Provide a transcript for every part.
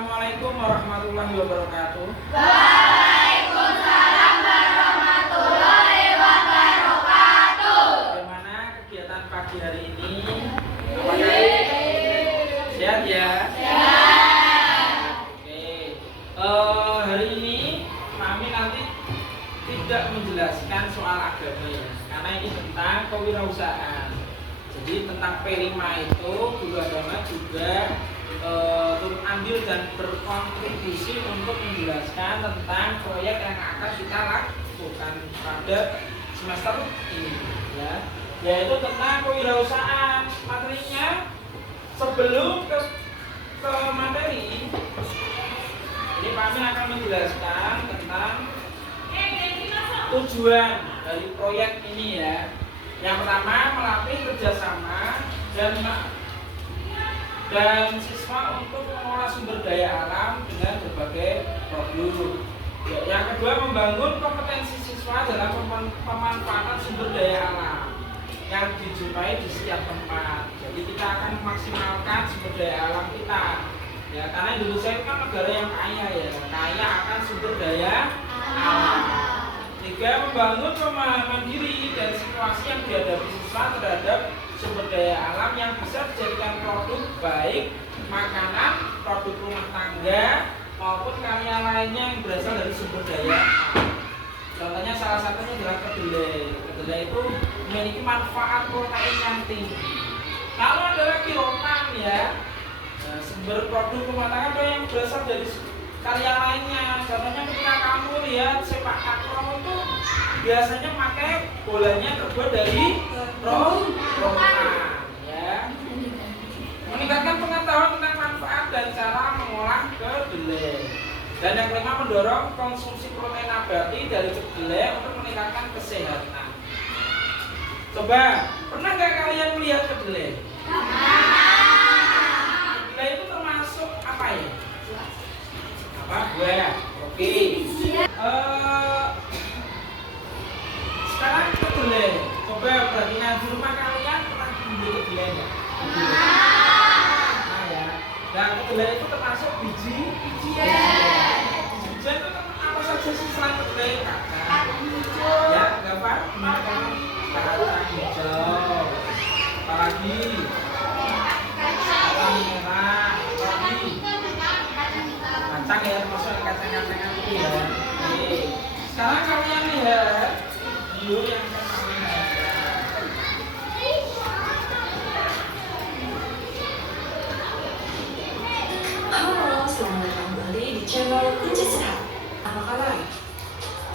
Assalamualaikum warahmatullahi wabarakatuh. Waalaikumsalam warahmatullahi wabarakatuh. Bagaimana kegiatan pagi hari ini? Apakah sehat ya? Sehat. Oke. Hari ini kami nanti tidak menjelaskan soal agama ya, karena ini tentang kewirausahaan. Jadi tentang P5 itu guru agama juga turut ambil dan berkontribusi untuk menjelaskan tentang proyek yang akan kita lakukan pada semester ini ya, yaitu tentang kewirausahaan. Materinya sebelum ke materi ini kami akan menjelaskan tentang tujuan dari proyek ini ya. Yang pertama, melatih kerjasama dan siswa untuk mengolah sumber daya alam dengan berbagai produk. Yang kedua, membangun kompetensi siswa dalam pemanfaatan sumber daya alam yang dijumpai di setiap tempat. Jadi kita akan memaksimalkan sumber daya alam kita. Ya, karena Indonesia itu kan negara yang kaya ya, kaya akan sumber daya alam. Tiga, membangun pemahaman diri dan situasi yang dihadapi siswa terhadap sumber daya alam yang bisa dijadikan produk baik makanan, produk rumah tangga maupun karya lainnya yang berasal dari sumber daya alam. Contohnya salah satunya adalah kedelai. Kedelai itu memiliki manfaat protein yang tinggi. Lalu ada lagi rotan ya, sumber produk rumah tangga yang berasal dari karya lainnya. Contohnya ketika kamu lihat sepak takraw itu biasanya pakai bolanya terbuat dari rotan ya. Meningkatkan pengetahuan tentang manfaat dan cara mengolah kedelai. Dan yang kelima, mendorong konsumsi protein nabati dari kedelai untuk meningkatkan kesehatan. Coba, pernah nggak kalian melihat kedelai? Kedelai itu termasuk apa ya? Apa? Buah. Oke. Sekarang kedelai. Coba perhatikan di rumah kalian pernah beli kedelai nggak? Nah ya. Dan kedelai itu termasuk bijian. Bijian itu apa saja sih selain kedelai? Kacang ya, gampang. Kacang hijau. Apalagi? Kacang merah. Apalagi? Kacang ya, termasuk kacang-kacangan itu ya. Oke. Sekarang kalian lihat video yang Halo, selamat datang kembali di channel Kunci Sehat. Apa kabar?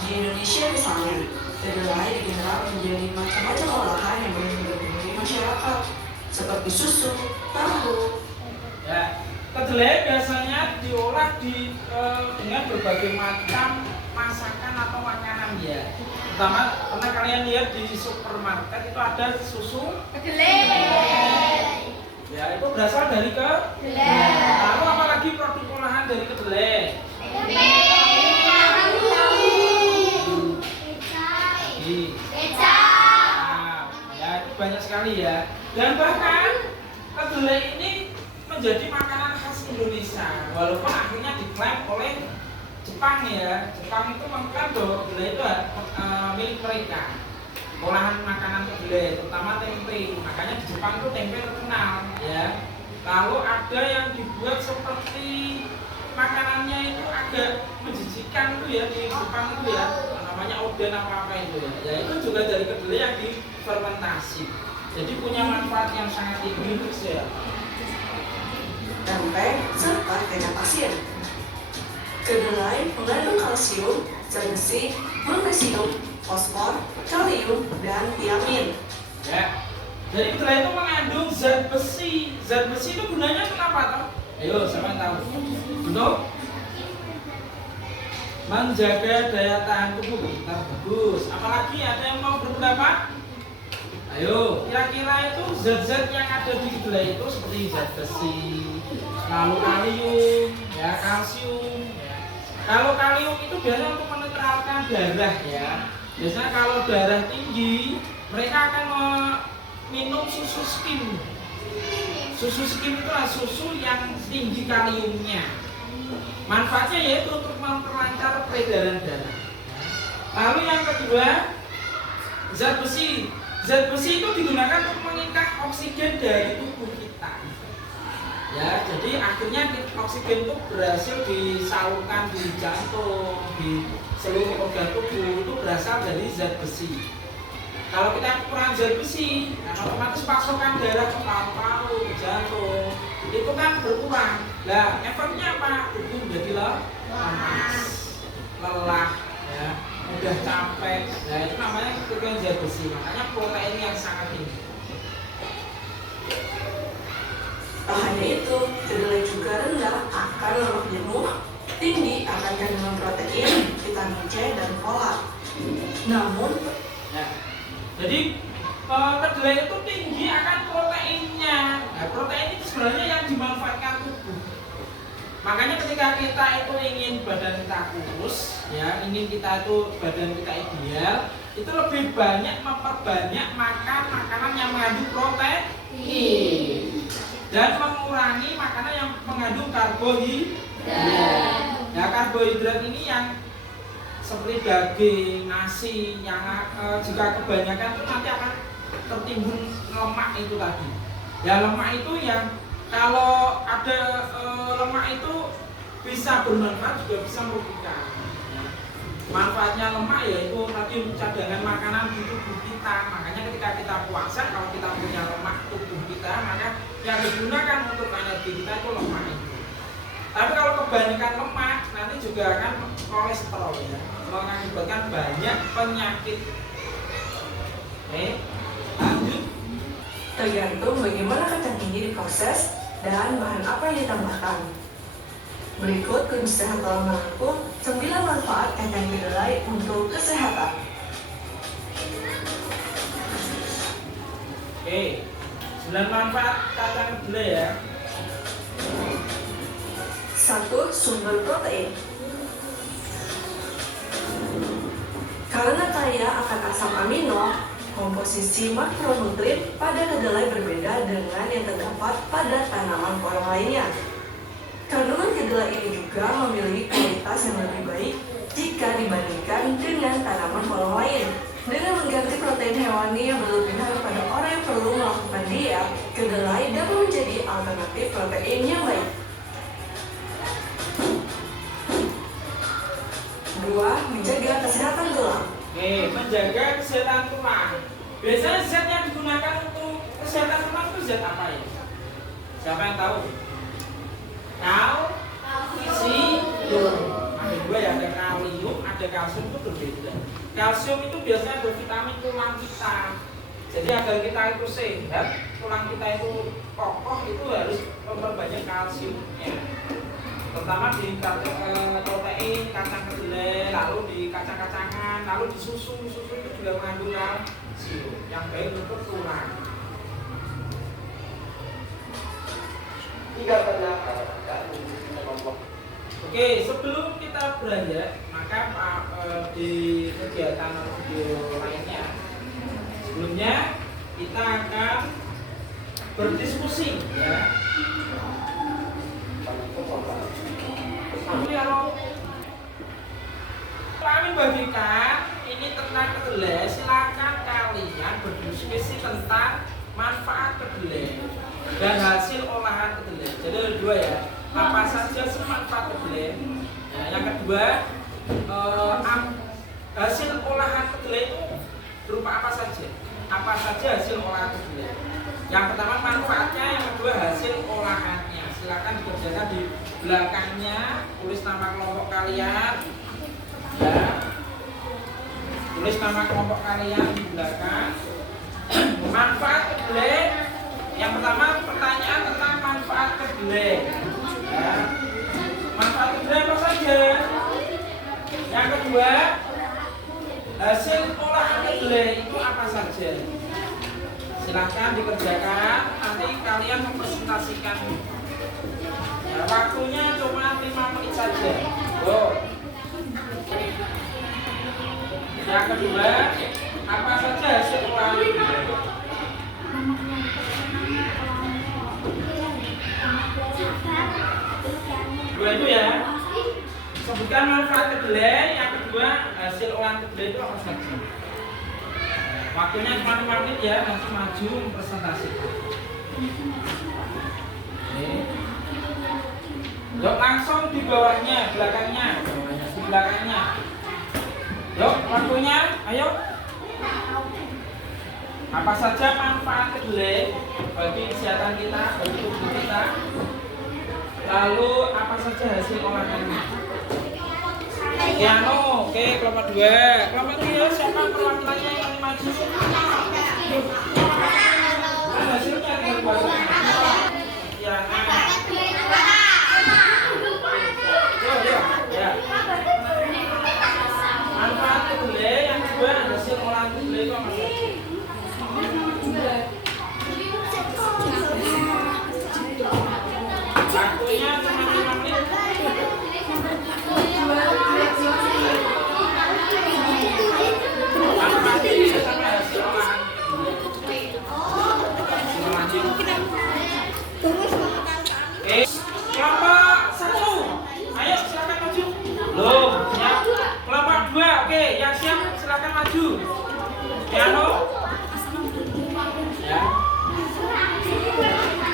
Di Indonesia misalnya, kedelai dikenal menjadi macam-macam olahan yang banyak digemari masyarakat, seperti susu, tahu. Ya, kedelai biasanya diolah dengan berbagai macam masakan atau makanan ya. Pertama, pernah kalian lihat di supermarket itu ada susu Kedelai. ya, itu berasal dari Kedelai. lalu apalagi produk olahan dari kedelai? Nah, ya itu banyak sekali ya. Dan bahkan kedelai ini menjadi makanan khas Indonesia, walaupun akhirnya diklaim oleh Jepang ya. Jepang itu mengklaim bahwa kedelai itu milik mereka. Olahan makanan kedelai, terutama tempe. Makanya di Jepang itu tempe terkenal ya. Lalu ada yang dibuat seperti makanannya itu agak menjijikan tuh ya di Jepang itu ya. Namanya oden apa itu ya. Ya itu juga dari kedelai yang difermentasi. Jadi punya manfaat yang sangat tinggi untuk kesehatan. Tempe, serta kacang pasir. Kedelai mengandung kalsium, zat besi, magnesium, fosfor, kalium, dan tiamin. Ya. Jadi kedelai itu mengandung zat besi. Zat besi itu gunanya kenapa toh? Ayo, siapa yang tahu? Untuk menjaga daya tahan tubuh. Bagus. Apalagi ada yang mau berpendapat? Ayo, kira-kira itu zat-zat yang ada di kedelai itu seperti zat besi, lalu kalium, ya kalsium. Ya. Kalau kalium itu biasanya untuk menetralkan darah ya. Biasanya kalau darah tinggi, mereka akan minum susu skim. Susu skim itu adalah susu yang tinggi kaliumnya. Manfaatnya yaitu untuk memperlancar peredaran darah. Lalu yang kedua, zat besi. Zat besi itu digunakan untuk mengikat oksigen dari tubuh kita. Ya, jadi akhirnya oksigen itu berhasil disalurkan di jantung, di seluruh organ tubuh, itu berasal dari zat besi. Kalau kita kurang zat besi, otomatis pasokan darah ke paru-paru, ke jantung, itu kan berkurang. Nah, efeknya apa? Tubuh menjadi lemas, lelah, ya, mudah capek. Nah, itu namanya kekurangan zat besi. Makanya protein yang sangat tinggi. Tak hanya itu, kedelai juga rendah akan lemak jenuh, tinggi akan kandungan protein, vitamin C, dan folat. Namun, Ya. Jadi kedelai itu tinggi akan proteinnya. Nah, protein itu sebenarnya yang dimanfaatkan tubuh. Makanya ketika kita itu ingin badan kita kurus, ya, ingin kita itu badan kita ideal, itu lebih banyak memperbanyak makan makanan yang mengandung protein dan mengurangi makanan yang mengandung karbohidrat. Nah, karbohidrat ini yang seperti daging, nasi, yang jika kebanyakan itu nanti akan tertimbun lemak itu tadi. Ya, lemak itu yang kalau ada lemak itu bisa bermanfaat juga bisa merugikan. Ya. Manfaatnya lemak yaitu tadi cadangan makanan di tubuh kita. Makanya ketika kita puasa, kalau kita punya lemak tubuh kita, maka yang digunakan untuk energi kita itu lemak itu. Tapi kalau kebanyakan lemak nanti juga akan kolesterol, ya, mengakibatkan banyak penyakit. Oke, lanjut. tergantung bagaimana kacang tinggi diproses dan bahan apa yang ditambahkan. Berikut Kunstsehat telah merangkum 9 manfaat kacang kedelai untuk kesehatan. Oke, 9 manfaat kacang kedelai ya. 1. Sumber protein. Karena kaya akan asam amino, komposisi makronutrien pada kedelai berbeda dengan yang terdapat pada tanaman porong lainnya. Kandungan kedelai ini juga memiliki kualitas yang lebih baik jika dibandingkan dengan tanaman porong lain. Dengan mengganti protein hewani yang berlebihan pada orang yang perlu melakukan diet, kedelai dapat menjadi alternatif protein yang baik. 2. Menjaga kesehatan tulang. Oke, menjaga kesehatan tulang. Biasanya zat yang digunakan untuk kesehatan tulang itu zat apa ya? Siapa yang tahu? Kalsium. Ada dua ya, ada kalium, ada kalsium itu berbeda. Kalsium itu biasanya bervitamin tulang kita. Jadi agar kita itu sehat, tulang kita itu kokoh, itu harus memperbanyak kalsiumnya. Terutama di protein, kacang kedelai, lalu di kacang-kacangan, lalu di susu itu juga mengandung kalsium yang baik untuk tulang. Oke, sebelum kita beranjak, maka di kegiatan video lainnya, sebelumnya kita akan berdiskusi, ya. Kami bagikan ini tentang kedelai. Silakan kalian berdiskusi tentang manfaat kedelai dan hasil olahan kedelai. Jadi ada dua ya. Apa saja sih manfaat kedelai? Ya, yang kedua, hasil olahan kedelai itu berupa apa saja? Apa saja hasil olahan kedelai? Yang pertama manfaatnya, yang kedua hasil olahannya. Silakan dikerjakan di belakangnya, tulis nama kelompok kalian, ya, tulis nama kelompok kalian di belakang. Manfaat kedelai. Yang pertama pertanyaan tentang manfaat kedelai, ya. Manfaat kedelai apa saja? Yang kedua, hasil olahan kedelai itu apa saja? Silakan dikerjakan, nanti kalian mempresentasikan. Ya, waktunya cuma 5 menit saja. Yang kedua, apa saja hasil olahan kedelai? dua itu ya. Sebutkan manfaat kedelai, yang kedua hasil olahan kedelai itu apa saja. Waktunya cuma 5 menit ya, langsung maju presentasikan. Yuk langsung di bawahnya, belakangnya, di belakangnya. Yuk waktunya, ayo. Apa saja manfaat kedelai bagi kesehatan kita, bagi tubuh kita? Lalu apa saja hasil olahannya? Piano, oke, kelompok 2. Kelompok 3 siapa perwakilannya yang maju? Hasilnya yang baru. Ya, ya. Manfaat kedelai yang kedua hasil olahan kedelai itu apa saja? Waktunya cuma 5 menit. Manfaat kedelai sama hasil olahan. Oke, kelompok 1. Ayo silakan maju. Belum, siap. Kelompok 2, oke, yang siap silakan maju. Piano. Ya.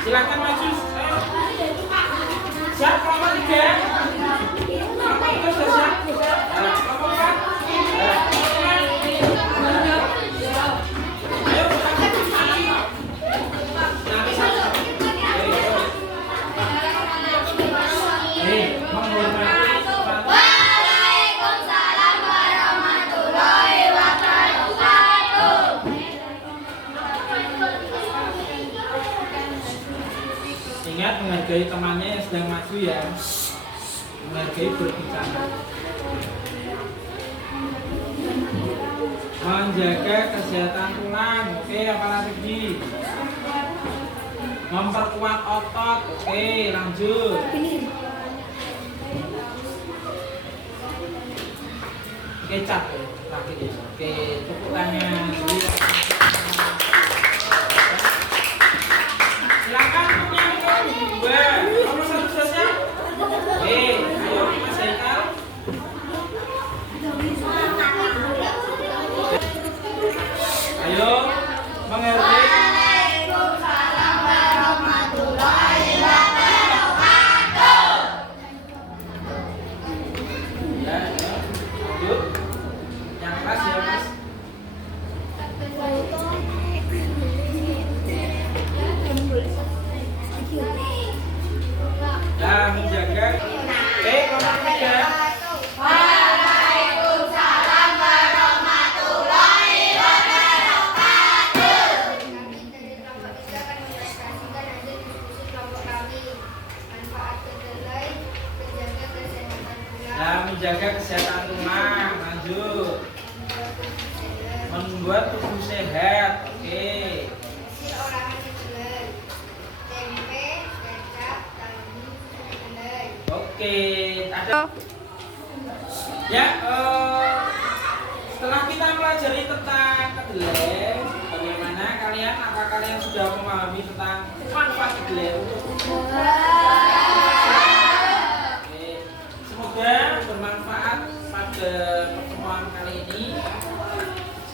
Silakan maju. Ayo. Siap kelompok 3. Kelompok 3 sudah siap. Kelompok 4. Ayo. Nanti satu. Waalaikumsalam warahmatullahi wabarakatuh. Ingat menghargai temannya yang sedang maju ya. Menghargai berbicara. Menjaga kesehatan tulang, oke, apalagi? Memperkuat otot, oke, lanjut. Kecap, lagi deh. Oke, tepuk tangan. Silakan untuk yang kedua. Nomor 1 sudah siap? Oke, ayo Mas Haikal. Ayo, menghargai. Waalaikumsalam warahmatullahi wabarakatuh. Ya, lanjut. Yang keras ya Mas. Nah, menjaga. Kelompok 3. Waalaikumsalam warahmatullahi wabarakatuh. Kami dari kelompok 3 akan menjelaskan hasil diskusi kelompok kami. Manfaat kedelai, menjaga kesehatan tulang, Nah, menjaga kesehatan tulang. Lanjut. Membuat tubuh sehat. Oke. hasil olahan kedelai, tempe, kecap, tahu, kedelai. Oke. Ada. Ya, setelah kita pelajari tentang kedelai, bagaimana kalian? Apa kalian sudah memahami tentang manfaat kedelai untuk tubuh? Oke. Semoga bermanfaat pada pertemuan kali ini.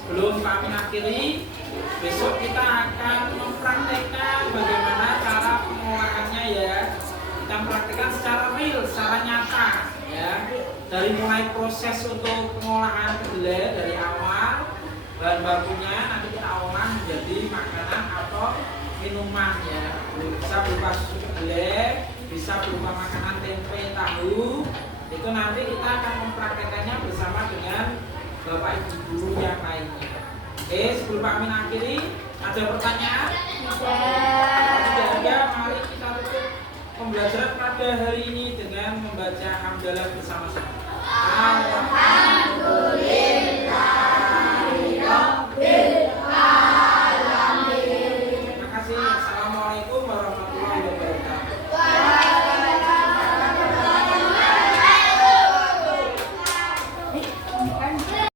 Sebelum kami akhiri, besok kita akan mempraktekkan bagaimana cara pengolahannya ya. Kita praktekkan secara real, secara nyata ya. Dari mulai proses untuk pengolahan kedelai dari awal, bahan bakunya nanti kita olah menjadi makanan atau minuman ya. Bisa berupa susu kedelai, bisa berupa makanan tempe, tahu. Itu nanti kita akan mempraktekannya bersama dengan Bapak Ibu guru yang lainnya. Oke, sebelum kami akhiri, ada pertanyaan? Tidak ada, mari kita tutup pembelajaran pada hari ini dengan membaca hamdalah bersama-sama. Alhamdulillah.